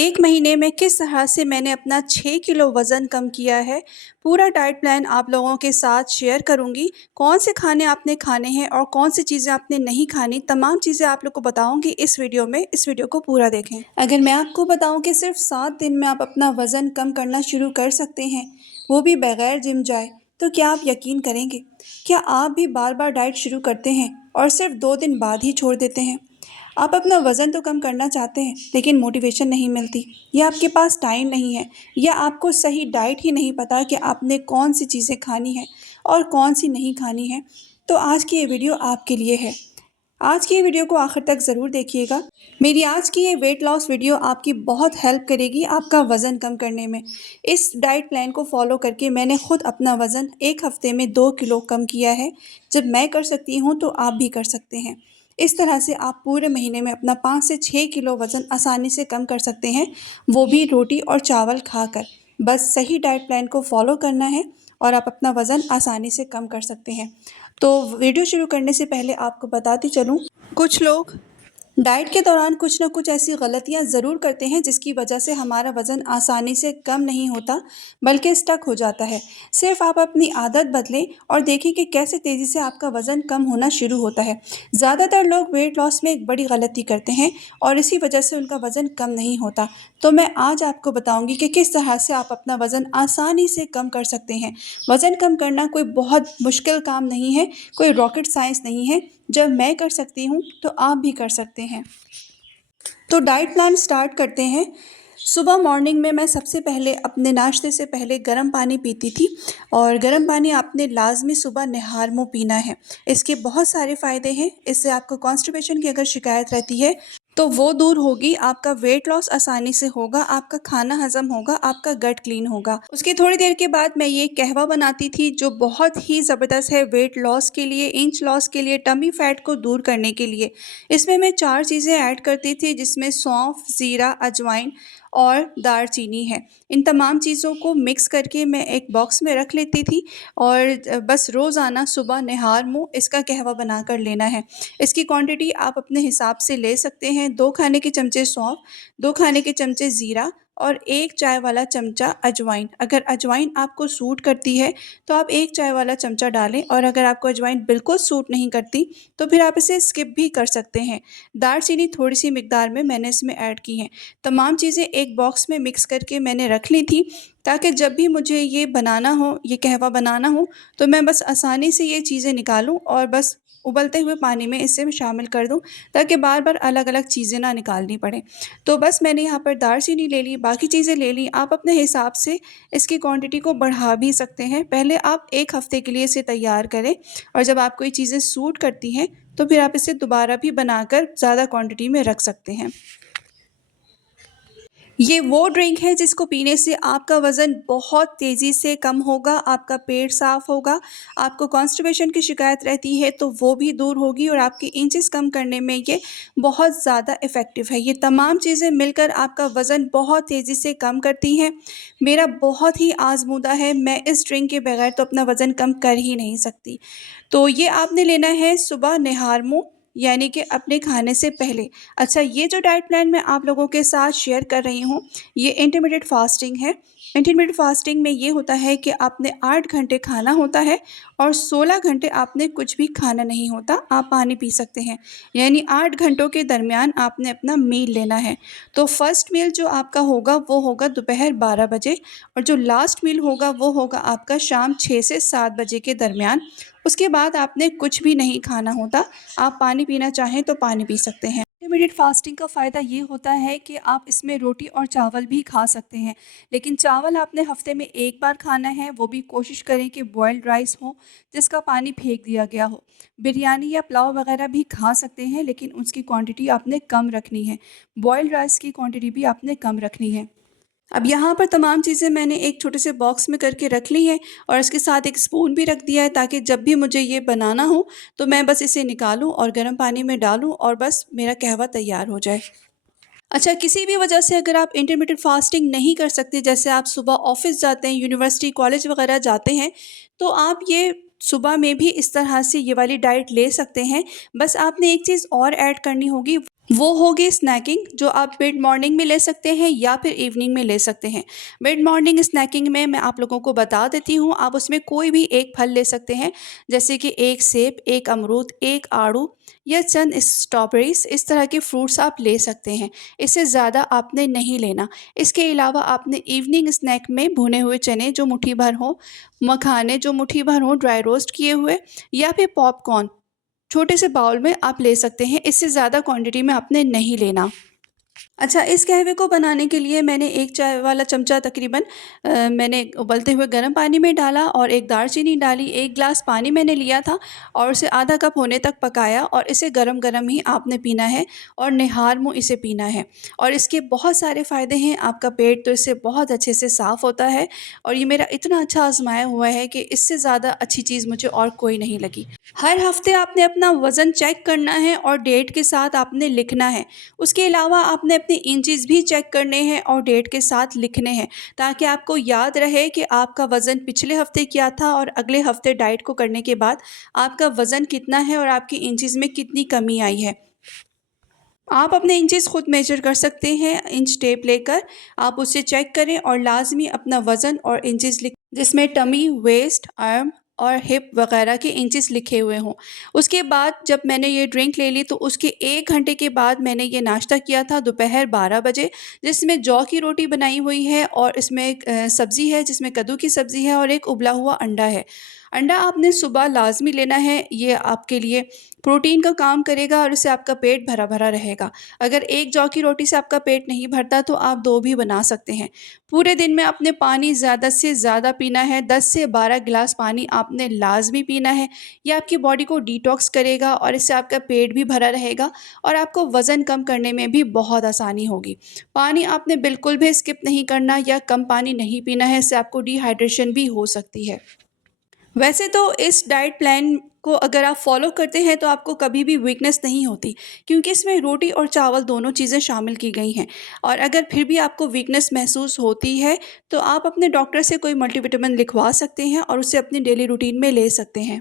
एक महीने में किस तरह से मैंने अपना 6 किलो वज़न कम किया है, पूरा डाइट प्लान आप लोगों के साथ शेयर करूँगी। कौन से खाने आपने खाने हैं और कौन सी चीज़ें आपने नहीं खानी, तमाम चीज़ें आप लोग को बताऊँगी इस वीडियो में। इस वीडियो को पूरा देखें। अगर मैं आपको बताऊँ कि सिर्फ 7 दिन में आप अपना वज़न कम करना शुरू कर सकते हैं, वो भी बगैर जिम जाए, तो क्या आप यकीन करेंगे? क्या आप भी बार-बार डाइट शुरू करते हैं और सिर्फ 2 दिन बाद ही छोड़ देते हैं? आप अपना वज़न तो कम करना चाहते हैं, लेकिन मोटिवेशन नहीं मिलती, या आपके पास टाइम नहीं है, या आपको सही डाइट ही नहीं पता कि आपने कौन-सी चीज़ें खानी हैं और कौन-सी नहीं खानी है, तो आज की ये वीडियो आपके लिए है। आज की ये वीडियो को आखिर तक ज़रूर देखिएगा। मेरी आज की ये वेट लॉस वीडियो आपकी बहुत हेल्प करेगी आपका वज़न कम करने में। इस डाइट प्लान को फ़ॉलो करके मैंने खुद अपना वज़न 1 हफ़्ते में 2 किलो कम किया है। जब मैं कर सकती हूँ, तो आप भी कर सकते हैं। इस तरह से आप पूरे महीने में अपना 5 से 6 किलो वज़न आसानी से कम कर सकते हैं, वो भी रोटी और चावल खाकर। बस सही डाइट प्लान को फ़ॉलो करना है और आप अपना वज़न आसानी से कम कर सकते हैं। तो वीडियो शुरू करने से पहले आपको बताती चलूँ, कुछ लोग डाइट के दौरान कुछ न कुछ ऐसी गलतियाँ ज़रूर करते हैं जिसकी वजह से हमारा वज़न आसानी से कम नहीं होता, बल्कि स्टक हो जाता है। सिर्फ़ आप अपनी आदत बदलें और देखें कि कैसे तेज़ी से आपका वज़न कम होना शुरू होता है। ज़्यादातर लोग वेट लॉस में एक बड़ी गलती करते हैं और इसी वजह से उनका वज़न कम नहीं होता। तो मैं आज आपको बताऊँगी कि किस तरह से आप अपना वज़न आसानी से कम कर सकते हैं। वज़न कम करना कोई बहुत मुश्किल काम नहीं है, कोई रॉकेट साइंस नहीं है। जब मैं कर सकती हूँ, तो आप भी कर सकते हैं। तो डाइट प्लान स्टार्ट करते हैं। सुबह मॉर्निंग में मैं सबसे पहले अपने नाश्ते से पहले गर्म पानी पीती थी, और गर्म पानी आपने लाज़मी सुबह निहार मुँह पीना है। इसके बहुत सारे फ़ायदे हैं। इससे आपको कॉन्स्टिपेशन की अगर शिकायत रहती है, तो वो दूर होगी, आपका वेट लॉस आसानी से होगा, आपका खाना हज़म होगा, आपका गट क्लीन होगा। उसकी थोड़ी देर के बाद मैं ये कहवा बनाती थी, जो बहुत ही ज़बरदस्त है वेट लॉस के लिए, इंच लॉस के लिए, टमी फैट को दूर करने के लिए। इसमें मैं 4 चीज़ें ऐड करती थी, जिसमें सौंफ, ज़ीरा, अजवाइन और दालचीनी है। इन तमाम चीज़ों को मिक्स करके मैं एक बॉक्स में रख लेती थी, और बस रोज़ाना सुबह निहार मुँह इसका कहवा बनाकर लेना है। इसकी क्वांटिटी आप अपने हिसाब से ले सकते हैं। 2 खाने के चमचे सौंफ, 2 खाने के चमचे ज़ीरा और 1 चाय वाला चमचा अजवाइन। अगर अजवाइन आपको सूट करती है, तो आप 1 चाय वाला चमचा डालें, और अगर आपको अजवाइन बिल्कुल सूट नहीं करती, तो फिर आप इसे स्किप भी कर सकते हैं। दालचीनी थोड़ी-सी मिकदार में मैंने इसमें ऐड की हैं। तमाम चीज़ें एक बॉक्स में मिक्स करके मैंने रख ली थी, ताकि जब भी मुझे ये बनाना हो, ये कहवा बनाना हो, तो मैं बस आसानी से ये चीज़ें निकालूँ और बस उबलते हुए पानी में इसे मैं शामिल कर दूँ, ताकि बार-बार अलग-अलग चीज़ें ना निकालनी पड़ें। तो बस मैंने यहाँ पर दालचीनी ले ली, बाकी चीज़ें ले लीं। आप अपने हिसाब से इसकी क्वांटिटी को बढ़ा भी सकते हैं। पहले आप 1 हफ़्ते के लिए इसे तैयार करें, और जब आपको ये चीज़ें सूट करती हैं, तो फिर आप इसे दोबारा भी बनाकर ज़्यादा क्वांटिटी में रख सकते हैं। ये वो ड्रिंक है जिसको पीने से आपका वज़न बहुत तेज़ी से कम होगा, आपका पेट साफ़ होगा, आपको कॉन्स्टिपेशन की शिकायत रहती है तो वो भी दूर होगी, और आपके इंचेस कम करने में ये बहुत ज़्यादा इफ़ेक्टिव है। ये तमाम चीज़ें मिलकर आपका वज़न बहुत तेज़ी से कम करती हैं। मेरा बहुत ही आज़मूदा है, मैं इस ड्रिंक के बगैर तो अपना वज़न कम कर ही नहीं सकती। तो ये आपने लेना है सुबह निहार मुँह, यानी कि अपने खाने से पहले। अच्छा, ये जो डाइट प्लान मैं आप लोगों के साथ शेयर कर रही हूँ, ये इंटरमिटेड फास्टिंग है। इंटरमिटेड फास्टिंग में ये होता है कि आपने 8 घंटे खाना होता है, और 16 घंटे आपने कुछ भी खाना नहीं होता, आप पानी पी सकते हैं। यानी 8 घंटों के दरमियान आपने अपना मील लेना है। तो फर्स्ट मील जो आपका होगा, वो होगा दोपहर 12 बजे, और जो लास्ट मील होगा, वो होगा आपका शाम 6 से 7 बजे के दरमियान। उसके बाद आपने कुछ भी नहीं खाना होता। आप पानी पीना चाहें तो पानी पी सकते हैं। इंटरमिटेड फास्टिंग का फ़ायदा ये होता है कि आप इसमें रोटी और चावल भी खा सकते हैं, लेकिन चावल आपने हफ्ते में 1 बार खाना है, वो भी कोशिश करें कि बॉइल्ड राइस हो, जिसका पानी फेंक दिया गया हो। बिरयानी या पुलाव वगैरह भी खा सकते हैं, लेकिन उसकी क्वांटिटी आपने कम रखनी है। बॉइल्ड राइस की क्वांटिटी भी आपने कम रखनी है। अब यहाँ पर तमाम चीज़ें मैंने एक छोटे से बॉक्स में करके रख ली हैं, और इसके साथ एक स्पून भी रख दिया है, ताकि जब भी मुझे ये बनाना हो, तो मैं बस इसे निकालूँ और गर्म पानी में डालूँ, और बस मेरा कहवा तैयार हो जाए। अच्छा, किसी भी वजह से अगर आप इंटरमिटेड फास्टिंग नहीं कर सकते, जैसे आप सुबह ऑफ़िस जाते हैं, यूनिवर्सिटी, कॉलेज वगैरह जाते हैं, तो आप ये सुबह में भी इस तरह से ये वाली डाइट ले सकते हैं। बस आपने एक चीज़ और ऐड करनी होगी, वो होगी स्नैकिंग, जो आप मिड मॉर्निंग में ले सकते हैं या फिर इवनिंग में ले सकते हैं। मिड मॉर्निंग स्नैकिंग में मैं आप लोगों को बता देती हूँ, आप उसमें कोई भी एक फल ले सकते हैं, जैसे कि एक सेब, एक अमरूद, एक आड़ू या चंद स्ट्रॉबेरीज, इस तरह के फ्रूट्स आप ले सकते हैं। इससे ज़्यादा आपने नहीं लेना। इसके अलावा आपने इवनिंग स्नैक में भुने हुए चने जो मुट्ठी भर हों, मखाने जो मुट्ठी भर हों ड्राई रोस्ट किए हुए, या फिर पॉपकॉर्न छोटे से बाउल में आप ले सकते हैं। इससे ज़्यादा क्वांटिटी में आपने नहीं लेना। अच्छा, इस कहवे को बनाने के लिए मैंने 1 चाय वाला चमचा तकरीबन मैंने उबलते हुए गर्म पानी में डाला और एक दालचीनी डाली, 1 ग्लास पानी मैंने लिया था और उसे आधा कप होने तक पकाया और इसे गरम-गरम ही आपने पीना है और निहार मुँह इसे पीना है। और इसके बहुत सारे फ़ायदे हैं, आपका पेट तो इससे बहुत अच्छे से साफ़ होता है और ये मेरा इतना अच्छा आज़माया हुआ है कि इससे ज़्यादा अच्छी चीज़ मुझे और कोई नहीं लगी। हर हफ़्ते आपने अपना वज़न चेक करना है और डेट के साथ आपने लिखना है। उसके अलावा आपने अपने इंचेस भी चेक करने हैं और डेट के साथ लिखने हैं, ताकि आपको याद रहे कि आपका वज़न पिछले हफ्ते क्या था और अगले हफ्ते डाइट को करने के बाद आपका वज़न कितना है और आपकी इंचेस में कितनी कमी आई है। आप अपने इंचेस खुद मेजर कर सकते हैं, इंच टेप लेकर आप उसे चेक करें और लाजमी अपना वज़न और इंचेस लिख, जिसमें टमी, वेस्ट, आर्म और हिप वगैरह के इंचेस लिखे हुए हों। उसके बाद जब मैंने ये ड्रिंक ले ली तो उसके 1 घंटे के बाद मैंने ये नाश्ता किया था दोपहर 12 बजे, जिसमें जौ की रोटी बनाई हुई है और इसमें एक सब्ज़ी है जिसमें कद्दू की सब्ज़ी है और एक उबला हुआ अंडा है। अंडा आपने सुबह लाज़मी लेना है, ये आपके लिए प्रोटीन का काम करेगा और इससे आपका पेट भरा-भरा रहेगा। अगर एक जौ की रोटी से आपका पेट नहीं भरता तो आप 2 भी बना सकते हैं। पूरे दिन में आपने पानी ज़्यादा से ज़्यादा पीना है, 10 से 12 गिलास पानी आपने लाज़मी पीना है। ये आपकी बॉडी को डिटॉक्स करेगा और इससे आपका पेट भी भरा रहेगा और आपको वज़न कम करने में भी बहुत आसानी होगी। पानी आपने बिल्कुल भी स्किप नहीं करना या कम पानी नहीं पीना है, इससे आपको डिहाइड्रेशन भी हो सकती है। वैसे तो इस डाइट प्लान को अगर आप फॉलो करते हैं तो आपको कभी भी वीकनेस नहीं होती, क्योंकि इसमें रोटी और चावल दोनों चीज़ें शामिल की गई हैं। और अगर फिर भी आपको वीकनेस महसूस होती है तो आप अपने डॉक्टर से कोई मल्टीविटामिन लिखवा सकते हैं और उसे अपनी डेली रूटीन में ले सकते हैं।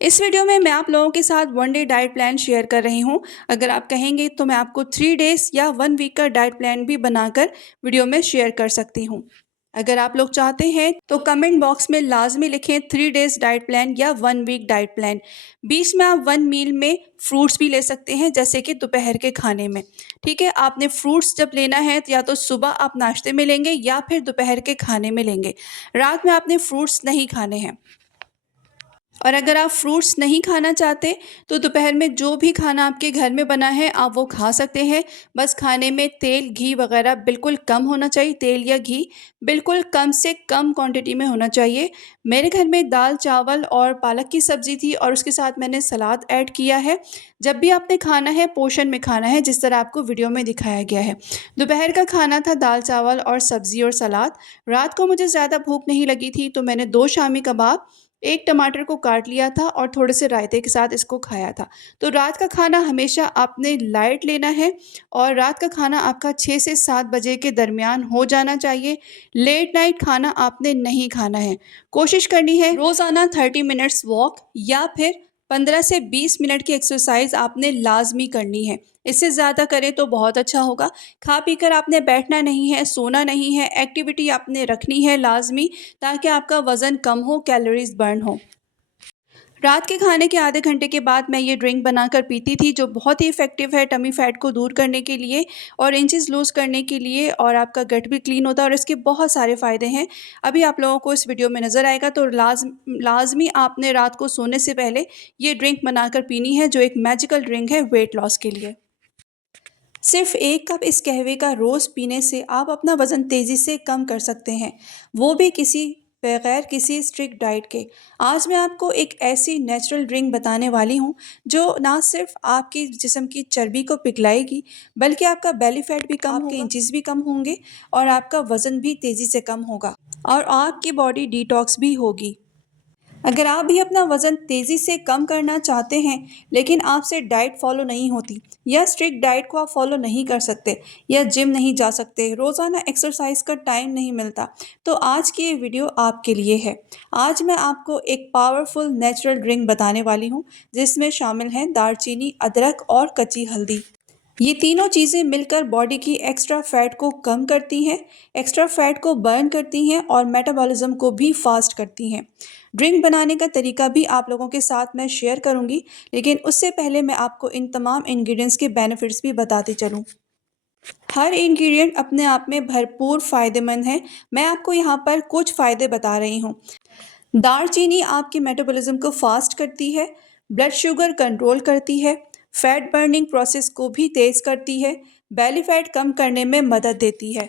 इस वीडियो में मैं आप लोगों के साथ 1 डे डाइट प्लान शेयर कर रही हूँ। अगर आप कहेंगे तो मैं आपको 3 डेज़ या 1 वीक का डाइट प्लान भी बनाकर वीडियो में शेयर कर सकती हूँ। अगर आप लोग चाहते हैं तो कमेंट बॉक्स में लाज़मी लिखें 3 डेज़ डाइट प्लान या 1 वीक डाइट प्लान। बीच में आप 1 मील में फ्रूट्स भी ले सकते हैं, जैसे कि दोपहर के खाने में। ठीक है? आपने फ्रूट्स जब लेना है तो या तो सुबह आप नाश्ते में लेंगे या फिर दोपहर के खाने में लेंगे। रात में आपने फ्रूट्स नहीं खाने हैं। और अगर आप फ्रूट्स नहीं खाना चाहते तो दोपहर में जो भी खाना आपके घर में बना है आप वो खा सकते हैं। बस खाने में तेल, घी वगैरह बिल्कुल कम होना चाहिए। तेल या घी बिल्कुल कम से कम क्वांटिटी में होना चाहिए। मेरे घर में दाल, चावल और पालक की सब्ज़ी थी और उसके साथ मैंने सलाद ऐड किया है। जब भी आपने खाना है पोर्शन में खाना है, जिस तरह आपको वीडियो में दिखाया गया है। दोपहर का खाना था दाल, चावल और सब्ज़ी और सलाद। रात को मुझे ज़्यादा भूख नहीं लगी थी तो मैंने 2 शामी कबाब, 1 टमाटर को काट लिया था और थोड़े से रायते के साथ इसको खाया था। तो रात का खाना हमेशा आपने लाइट लेना है और रात का खाना आपका 6 से 7 बजे के दरमियान हो जाना चाहिए। लेट नाइट खाना आपने नहीं खाना है। कोशिश करनी है रोज़ाना 30 मिनट्स वॉक या फिर 15 से 20 मिनट की एक्सरसाइज़ आपने लाज़मी करनी है। इससे ज़्यादा करें तो बहुत अच्छा होगा। खा पी कर आपने बैठना नहीं है, सोना नहीं है, एक्टिविटी आपने रखनी है लाज़मी, ताकि आपका वज़न कम हो, कैलोरीज़ बर्न हो। रात के खाने के आधे घंटे के बाद मैं ये ड्रिंक बनाकर पीती थी, जो बहुत ही इफ़ेक्टिव है टमी फैट को दूर करने के लिए और इंचेस लूज़ करने के लिए, और आपका गट भी क्लीन होता है और इसके बहुत सारे फ़ायदे हैं। अभी आप लोगों को इस वीडियो में नज़र आएगा तो लाज़मी आपने रात को सोने से पहले ये ड्रिंक बनाकर पीनी है, जो एक मैजिकल ड्रिंक है वेट लॉस के लिए। सिर्फ 1 कप इस कहवे का रोज़ पीने से आप अपना वज़न तेज़ी से कम कर सकते हैं, वो भी बगैर किसी स्ट्रिक्ट डाइट के। आज मैं आपको एक ऐसी नेचुरल ड्रिंक बताने वाली हूँ, जो ना सिर्फ आपके जिस्म की चर्बी को पिघलाएगी, बल्कि आपका बेली फैट भी कम होगा, आपके इंचेस भी कम होंगे और आपका वज़न भी तेज़ी से कम होगा और आपकी बॉडी डिटॉक्स भी होगी। अगर आप भी अपना वज़न तेज़ी से कम करना चाहते हैं, लेकिन आपसे डाइट फ़ॉलो नहीं होती या स्ट्रिक्ट डाइट को आप फ़ॉलो नहीं कर सकते या जिम नहीं जा सकते, रोज़ाना एक्सरसाइज का टाइम नहीं मिलता, तो आज की ये वीडियो आपके लिए है। आज मैं आपको एक पावरफुल नेचुरल ड्रिंक बताने वाली हूँ, जिसमें शामिल हैं दालचीनी, अदरक और कच्ची हल्दी। ये तीनों चीज़ें मिलकर बॉडी की एक्स्ट्रा फैट को कम करती हैं, एक्स्ट्रा फैट को बर्न करती हैं और मेटाबॉलिज्म को भी फास्ट करती हैं। ड्रिंक बनाने का तरीका भी आप लोगों के साथ मैं शेयर करूंगी, लेकिन उससे पहले मैं आपको इन तमाम इंग्रेडिएंट्स के बेनिफिट्स भी बताती चलूं। हर इंग्रेडिएंट अपने आप में भरपूर फ़ायदेमंद है। मैं आपको यहाँ पर कुछ फ़ायदे बता रही हूँ। दालचीनी आपके मेटाबॉलिज्म को फास्ट करती है, ब्लड शुगर कंट्रोल करती है, फैट बर्निंग प्रोसेस को भी तेज़ करती है, बेली फैट कम करने में मदद देती है।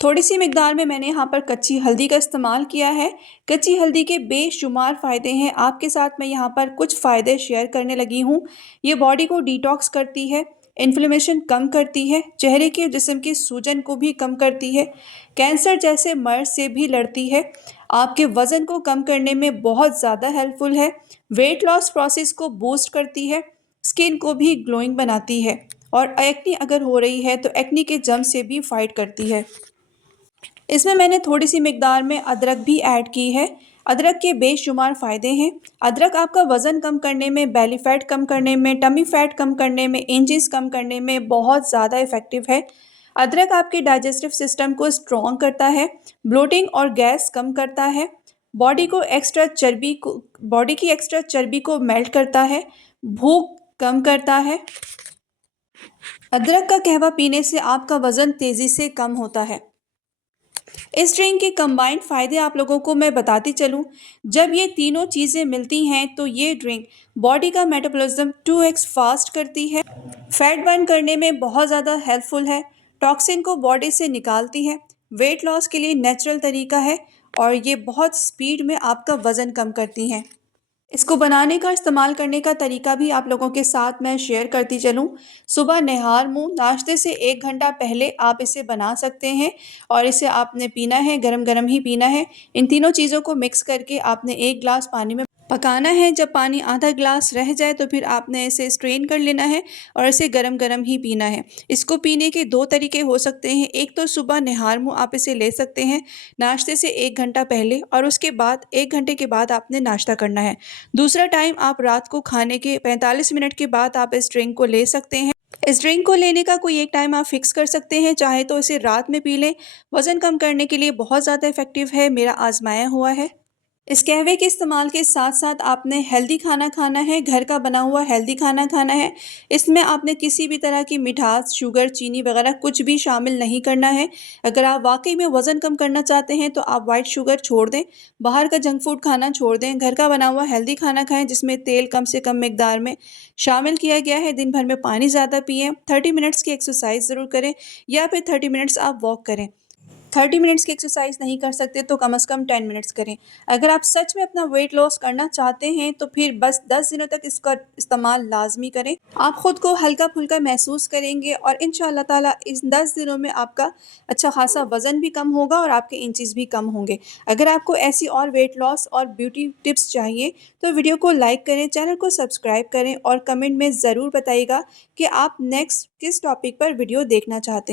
थोड़ी सी मिकदार में मैंने यहाँ पर कच्ची हल्दी का इस्तेमाल किया है। कच्ची हल्दी के बेशुमार फ़ायदे हैं। आपके साथ मैं यहाँ पर कुछ फ़ायदे शेयर करने लगी हूँ। ये बॉडी को डिटॉक्स करती है, इन्फ्लेमेशन कम करती है, चेहरे के जिस्म की सूजन को भी कम करती है, कैंसर जैसे मर्ज से भी लड़ती है, आपके वज़न को कम करने में बहुत ज़्यादा हेल्पफुल है, वेट लॉस प्रोसेस को बूस्ट करती है, स्किन को भी ग्लोइंग बनाती है और एक्ने अगर हो रही है तो एक्ने के जर्म से भी फाइट करती है। इसमें मैंने थोड़ी सी मिकदार में अदरक भी ऐड की है। अदरक के बेशुमार फ़ायदे हैं। अदरक आपका वज़न कम करने में, बेली फैट कम करने में, टमी फैट कम करने में, इंचेस कम करने में बहुत ज़्यादा इफ़ेक्टिव है। अदरक आपके डाइजेस्टिव सिस्टम को स्ट्रॉन्ग करता है, ब्लोटिंग और गैस कम करता है, बॉडी की एक्स्ट्रा चर्बी को मेल्ट करता है, भूख कम करता है। अदरक का कहवा पीने से आपका वज़न तेज़ी से कम होता है। इस ड्रिंक के कंबाइंड फ़ायदे आप लोगों को मैं बताती चलूँ। जब ये तीनों चीज़ें मिलती हैं तो ये ड्रिंक बॉडी का मेटाबॉलिज्म 2x फास्ट करती है, फैट बर्न करने में बहुत ज़्यादा हेल्पफुल है, टॉक्सिन को बॉडी से निकालती है, वेट लॉस के लिए नेचुरल तरीका है और ये बहुत स्पीड में आपका वज़न कम करती हैं। इसको बनाने का, इस्तेमाल करने का तरीका भी आप लोगों के साथ मैं शेयर करती चलूँ। सुबह निहार मुँह नाश्ते से 1 घंटा पहले आप इसे बना सकते हैं और इसे आपने पीना है, गरम-गरम ही पीना है। इन तीनों चीज़ों को मिक्स करके आपने 1 ग्लास पानी में पकाना है। जब पानी आधा ग्लास रह जाए तो फिर आपने इसे स्ट्रेन कर लेना है और इसे गरम-गरम ही पीना है। इसको पीने के 2 तरीके हो सकते हैं। एक तो सुबह निहार मुँह आप इसे ले सकते हैं नाश्ते से 1 घंटा पहले और उसके बाद 1 घंटे के बाद आपने नाश्ता करना है। दूसरा टाइम आप रात को खाने के 45 मिनट के बाद आप इस ड्रिंक को ले सकते हैं। इस ड्रिंक को लेने का कोई एक टाइम आप फिक्स कर सकते हैं, चाहे तो इसे रात में पी लें। वज़न कम करने के लिए बहुत ज़्यादा इफ़ेक्टिव है, मेरा आज़माया हुआ है। इस कहवे के इस्तेमाल के साथ-साथ आपने हेल्दी खाना खाना है, घर का बना हुआ हेल्दी खाना खाना है। इसमें आपने किसी भी तरह की मिठास, शुगर, चीनी वगैरह कुछ भी शामिल नहीं करना है। अगर आप वाक़ई में वज़न कम करना चाहते हैं तो आप व्हाइट शुगर छोड़ दें, बाहर का जंक फूड खाना छोड़ दें, घर का बना हुआ हेल्दी खाना खाएँ जिसमें तेल कम से कम मिकदार में शामिल किया गया है। दिन भर में पानी ज़्यादा पिएँ, 30 मिनट्स की एक्सरसाइज़ ज़रूर करें या फिर 30 मिनट्स आप वॉक करें। 30 मिनट्स की एक्सरसाइज नहीं कर सकते तो कम से कम 10 मिनट्स करें। अगर आप सच में अपना वेट लॉस करना चाहते हैं तो फिर बस 10 दिनों तक इसका इस्तेमाल लाज़मी करें। आप खुद को हल्का-फुल्का महसूस करेंगे और इंशाअल्लाह ताला इस 10 दिनों में आपका अच्छा खासा वज़न भी कम होगा और आपके इंचेस भी कम होंगे। अगर आपको ऐसी और वेट लॉस और ब्यूटी टिप्स चाहिए तो वीडियो को लाइक करें, चैनल को सब्सक्राइब करें और कमेंट में ज़रूर बताइएगा कि आप नेक्स्ट किस टॉपिक पर वीडियो देखना चाहते हैं।